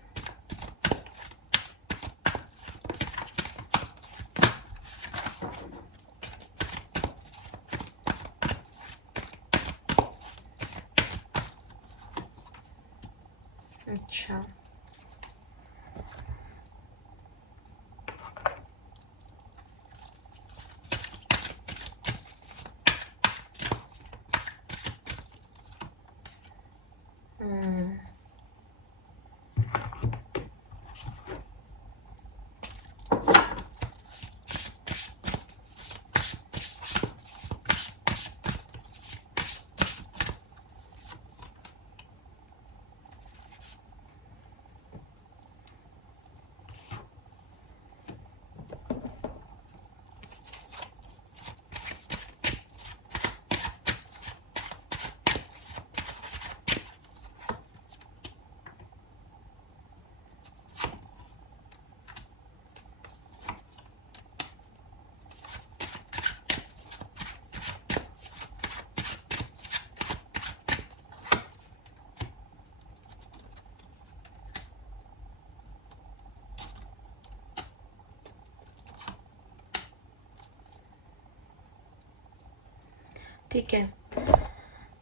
ठीक है,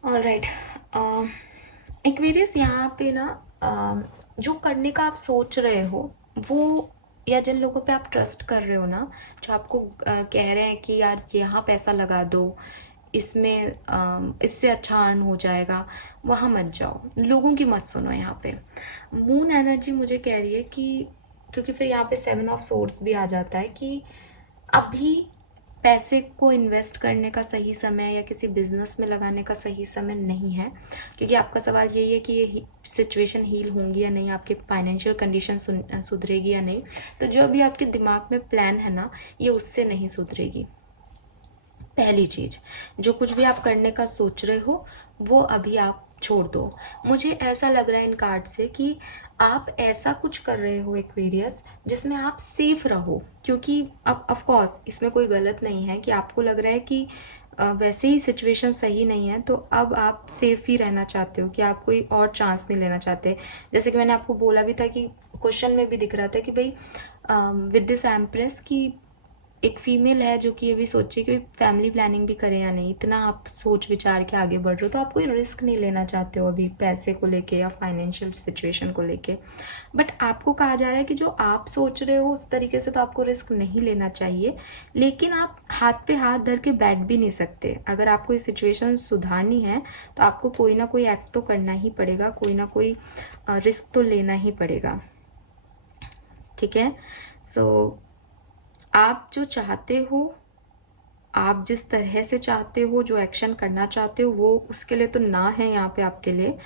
ऑलराइट। एक्वेरियस, यहाँ पे ना जो करने का आप सोच रहे हो वो, या जिन लोगों पे आप ट्रस्ट कर रहे हो ना, जो आपको कह रहे हैं कि यार यहाँ पैसा लगा दो, इसमें इससे अच्छा अर्न हो जाएगा, वहाँ मत जाओ, लोगों की मत सुनो। यहाँ पे मून एनर्जी मुझे कह रही है कि, क्योंकि फिर यहाँ पे 7 ऑफ सोर्ड्स भी आ जाता है कि अभी पैसे को इन्वेस्ट करने का सही समय या किसी बिजनेस में लगाने का सही समय नहीं है, क्योंकि आपका सवाल यही है कि ये सिचुएशन हील होंगी या नहीं, आपकी फाइनेंशियल कंडीशन सुधरेगी या नहीं। तो जो अभी आपके दिमाग में प्लान है ना, ये उससे नहीं सुधरेगी। पहली चीज, जो कुछ भी आप करने का सोच रहे हो वो अभी आप छोड़ दो। मुझे ऐसा लग रहा है इन कार्ड से कि आप ऐसा कुछ कर रहे हो एक्वेरियस जिसमें आप सेफ रहो, क्योंकि अब ऑफ कोर्स इसमें कोई गलत नहीं है कि आपको लग रहा है कि वैसे ही सिचुएशन सही नहीं है, तो अब आप सेफ ही रहना चाहते हो कि आप कोई और चांस नहीं लेना चाहते। जैसे कि मैंने आपको बोला भी था कि क्वेश्चन में भी दिख रहा था कि भाई विद दिस एम्प्रेस की एक फीमेल है जो कि ये भी सोचे कि फैमिली प्लानिंग भी करे या नहीं। इतना आप सोच विचार के आगे बढ़ रहे हो, तो आप कोई रिस्क नहीं लेना चाहते हो अभी पैसे को लेके या फाइनेंशियल सिचुएशन को लेके। बट आपको कहा जा रहा है कि जो आप सोच रहे हो उस तरीके से तो आपको रिस्क नहीं लेना चाहिए, लेकिन आप हाथ पे हाथ धर के बैठ भी नहीं सकते। अगर आपको ये सिचुएशन सुधारनी है तो आपको कोई ना कोई एक्ट तो करना ही पड़ेगा, कोई ना कोई रिस्क तो लेना ही पड़ेगा। ठीक है, सो आप जो चाहते हो, आप जिस तरह से चाहते हो, जो एक्शन करना चाहते हो, वो उसके लिए तो ना है यहाँ पे आपके लिए,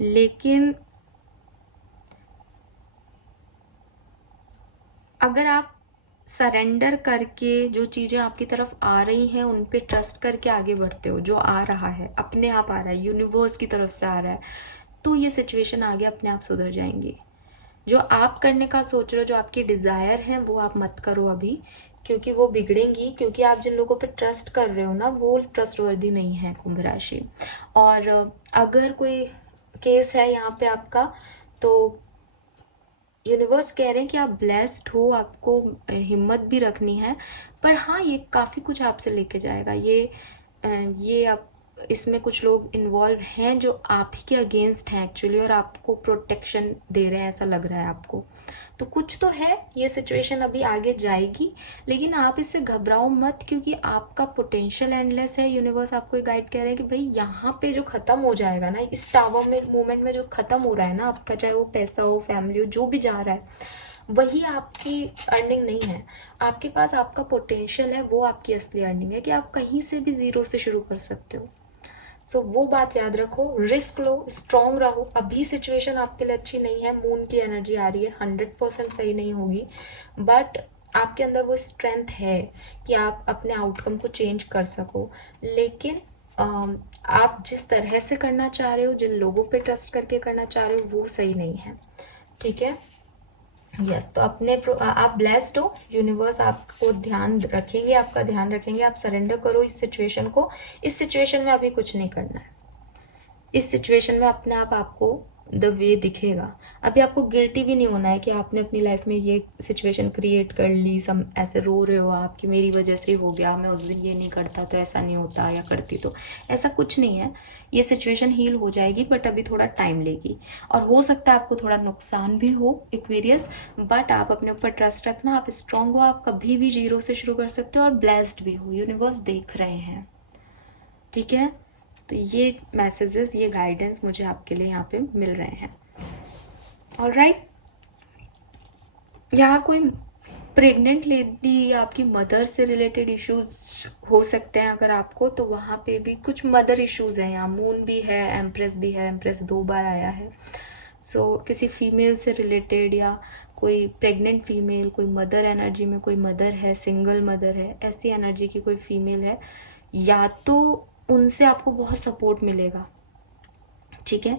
लेकिन अगर आप सरेंडर करके जो चीज़ें आपकी तरफ आ रही हैं उन पे ट्रस्ट करके आगे बढ़ते हो, जो आ रहा है अपने आप आ रहा है, यूनिवर्स की तरफ से आ रहा है, तो ये सिचुएशन आगे अपने आप सुधर जाएंगी। जो आप करने का सोच रहे हो, जो आपकी डिज़ायर है, वो आप मत करो अभी, क्योंकि वो बिगड़ेंगी। क्योंकि आप जिन लोगों पे ट्रस्ट कर रहे हो ना, वो ट्रस्टवर्दी नहीं है कुंभ राशि। और अगर कोई केस है यहाँ पे आपका, तो यूनिवर्स कह रहे हैं कि आप ब्लेस्ड हो, आपको हिम्मत भी रखनी है। पर हाँ, ये काफ़ी कुछ आपसे लेके जाएगा। ये आप, इसमें कुछ लोग इन्वॉल्व हैं जो आप ही के अगेंस्ट हैं एक्चुअली, और आपको प्रोटेक्शन दे रहे हैं, ऐसा लग रहा है आपको। तो कुछ तो है, ये सिचुएशन अभी आगे जाएगी, लेकिन आप इससे घबराओ मत, क्योंकि आपका पोटेंशियल एंडलेस है। यूनिवर्स आपको गाइड कर रहा है कि भाई यहाँ पे जो खत्म हो जाएगा ना, इस टावर में मोमेंट में जो खत्म हो रहा है ना आपका, चाहे वो पैसा हो, फैमिली हो, जो भी जा रहा है, वही आपकी अर्निंग नहीं है। आपके पास आपका पोटेंशियल है, वो आपकी असली अर्निंग है, कि आप कहीं से भी जीरो से शुरू कर सकते हो। सो वो बात याद रखो, रिस्क लो, स्ट्रॉन्ग रहो। अभी सिचुएशन आपके लिए अच्छी नहीं है, मून की एनर्जी आ रही है, 100% सही नहीं होगी, बट आपके अंदर वो स्ट्रेंथ है कि आप अपने आउटकम को चेंज कर सको। लेकिन आप जिस तरह से करना चाह रहे हो, जिन लोगों पे ट्रस्ट करके करना चाह रहे हो, वो सही नहीं है। ठीक है, यस। तो आप ब्लेस्ड हो, यूनिवर्स आपको ध्यान रखेंगे, आपका ध्यान रखेंगे। आप सरेंडर करो इस सिचुएशन को। इस सिचुएशन में अभी कुछ नहीं करना है। इस सिचुएशन में अपने आप आपको द वे दिखेगा। अभी आपको गिल्टी भी नहीं होना है कि आपने अपनी लाइफ में ये सिचुएशन क्रिएट कर ली। सम ऐसे रो रहे हो आप कि मेरी वजह से ही हो गया, मैं उस दिन ये नहीं करता तो ऐसा नहीं होता, या करती तो। ऐसा कुछ नहीं है, ये सिचुएशन हील हो जाएगी, बट अभी थोड़ा टाइम लेगी, और हो सकता है आपको थोड़ा नुकसान भी हो एक्वेरियस। बट आप अपने ऊपर ट्रस्ट रखना, आप स्ट्रांग हो, आप कभी भी जीरो से शुरू कर सकते हो, और ब्लेस्ड भी हो, यूनिवर्स देख रहे हैं। ठीक है, तो ये मैसेजेस, ये गाइडेंस मुझे आपके लिए यहाँ पे मिल रहे हैं। ऑलराइट, यहाँ कोई प्रेग्नेंट लेडी या आपकी मदर से रिलेटेड इश्यूज हो सकते हैं अगर आपको, तो वहाँ पे भी कुछ मदर इश्यूज हैं। यहाँ मून भी है, एम्प्रेस भी है, एम्प्रेस 2 बार आया है। सो किसी फीमेल से रिलेटेड, या कोई प्रेग्नेंट फीमेल, कोई मदर एनर्जी में कोई मदर है, सिंगल मदर है, ऐसी एनर्जी की कोई फीमेल है, या तो उनसे आपको बहुत सपोर्ट मिलेगा, ठीक है,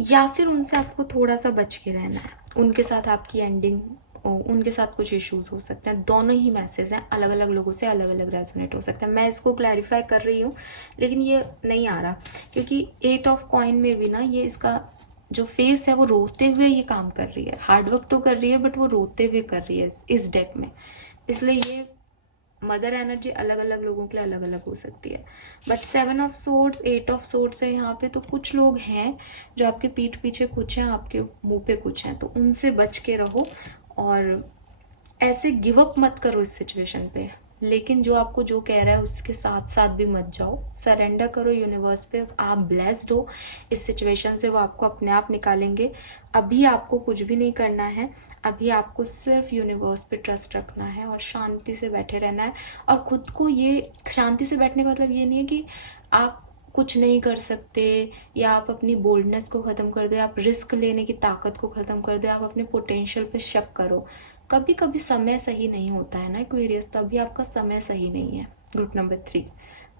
या फिर उनसे आपको थोड़ा सा बच के रहना है। उनके साथ आपकी एंडिंग, उनके साथ कुछ इश्यूज हो सकते हैं। दोनों ही मैसेज हैं, अलग अलग लोगों से अलग अलग रेजोनेट हो सकता है। मैं इसको क्लैरिफाई कर रही हूँ, लेकिन ये नहीं आ रहा, क्योंकि 8 ऑफ कॉइन में भी ना, ये इसका जो फेस है वो रोते हुए ये काम कर रही है। हार्डवर्क तो कर रही है, बट वो रोते हुए कर रही है इस डेक में। इसलिए ये मदर एनर्जी अलग अलग लोगों के लिए अलग अलग हो सकती है। But 7 of swords, 8 of swords है यहाँ पे, तो कुछ लोग हैं जो आपके पीठ पीछे कुछ हैं, आपके मुंह पे कुछ हैं, तो उनसे बच के रहो और ऐसे गिव अप मत करो इस सिचुएशन पे। लेकिन जो आपको जो कह रहा है उसके साथ साथ भी मत जाओ, सरेंडर करो यूनिवर्स पे। आप ब्लेस्ड हो इस सिचुएशन से, वो आपको अपने आप निकालेंगे। अभी आपको कुछ भी नहीं करना है, अभी आपको सिर्फ यूनिवर्स पे ट्रस्ट रखना है और शांति से बैठे रहना है। और खुद को ये शांति से बैठने का मतलब ये नहीं है कि आप कुछ नहीं कर सकते या आप अपनी बोल्डनेस को ख़त्म कर दो, आप रिस्क लेने की ताकत को ख़त्म कर दो, आप अपने पोटेंशियल पे शक करो। कभी कभी समय सही नहीं होता है ना एक्वेरियस, तो अभी आपका समय सही नहीं है। ग्रुप नंबर 3,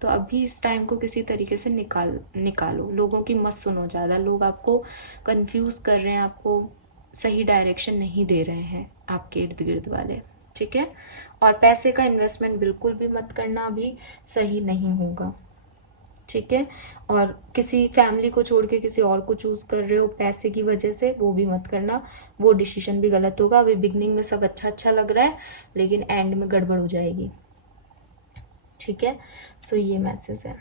तो अभी इस टाइम को किसी तरीके से निकालो। लोगों की मत सुनो ज़्यादा, लोग आपको कंफ्यूज कर रहे हैं, आपको सही डायरेक्शन नहीं दे रहे हैं आपके इर्द गिर्द वाले, ठीक है। और पैसे का इन्वेस्टमेंट बिल्कुल भी मत करना, अभी सही नहीं होगा, ठीक है। और किसी फैमिली को छोड़ के किसी और को चूज कर रहे हो पैसे की वजह से, वो भी मत करना, वो डिसीजन भी गलत होगा। अभी बिगनिंग में सब अच्छा अच्छा लग रहा है, लेकिन एंड में गड़बड़ हो जाएगी, ठीक है। सो ये मैसेज है।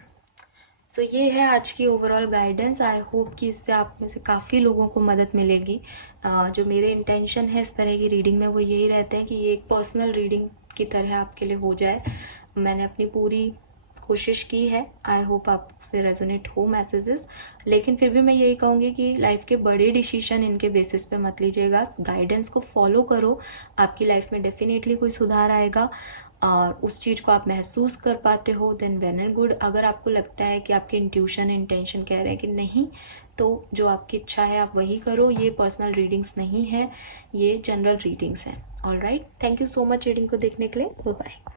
सो ये है आज की ओवरऑल गाइडेंस। आई होप कि इससे आप में से काफ़ी लोगों को मदद मिलेगी। जो मेरे इंटेंशन है इस तरह की रीडिंग में, वो यही रहता है कि ये एक पर्सनल रीडिंग की तरह आपके लिए हो जाए। मैंने अपनी पूरी कोशिश की है, आई होप आपसे रेजोनेट हो मैसेजेस। लेकिन फिर भी मैं यही कहूँगी कि लाइफ के बड़े डिसीजन इनके बेसिस पे मत लीजिएगा, गाइडेंस को फॉलो करो, आपकी लाइफ में डेफिनेटली कोई सुधार आएगा और उस चीज़ को आप महसूस कर पाते हो, देन वेल एंड गुड। अगर आपको लगता है कि आपके इंट्यूशन इंटेंशन कह रहे हैं कि नहीं, तो जो आपकी इच्छा है आप वही करो। ये पर्सनल रीडिंग्स नहीं है, ये जनरल रीडिंग्स हैं। All right, thank you so much reading को देखने के लिए। Bye bye.